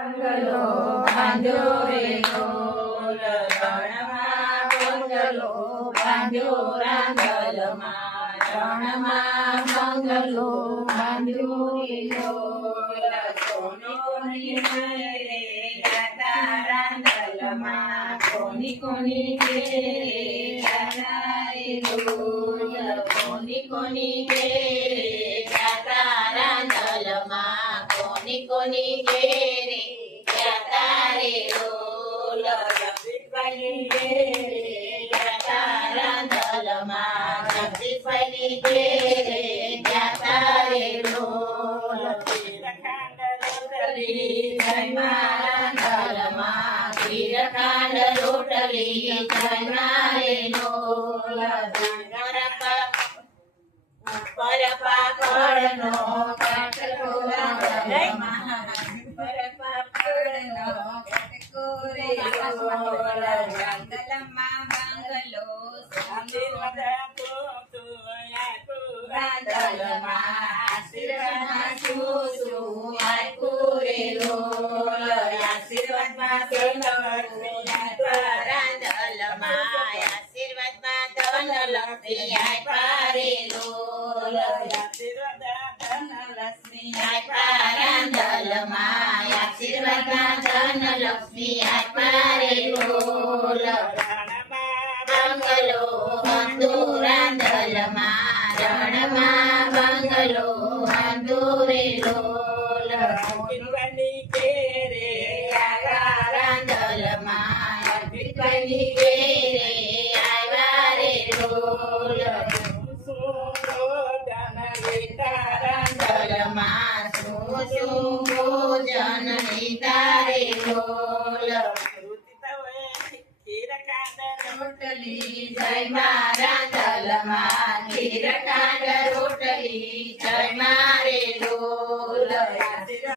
બંગલો બાંધ્યો રે ઢોલ રણમાં બંગલો બાંધ્યો રાંદલમાં રણમાં બંગલો બાંધ્યો રે ઢોલ કોની કોની ઘેરે ગાતા રાંદલમાં કોની કોની ઘેરે ગાતા રે ઢોલ કોની કોની ઘેરે ગાતા રાંદલમાં કોની કોની ઘેરે ગાતા રે ઢોલ જગદીશભાઈની ઘેરે ગાતા રાંદલમાં જગદીશભાઈની ઘેરે ગાતા રે ઢોલ ખીરખાંડ રોટલી જયમાં રાંદલમાં ખીરખાંડ રોટલી જયમાં રે ઢોલ પર પાપડનો કટકો રાંદલમાં પર પાપડનો કટકો રે ઢોલ રાંદલમાં બંગલો રાંદલમાં આશીર્વાદમાં શું આપ્યું રે ઢોલ આશીર્વાદમાં રાંદલમાં આશીર્વાદમાં ધનલક્ષ્મી આપ્યા રે ઢોલ ધનલક્ષ્મી આપ્યા રાંદલમાં આશીર્વાદમાં ધનલક્ષ્મી આપ્યા રે ઢોલ બંગલો બંધુ રાંદલમાં રણમાં બંગલો બંધુ રે ઢોલ કિરવાની ઘેરે આવ્યા રાંદલમાં કિરવાની ઘેરે આવ્યા રે ઢોલ રાંદલમાં શું ભોજન લીધા રે ઢોલ રોટલી જયમાં રાંદલમાં ખીરખાંડ રોટલી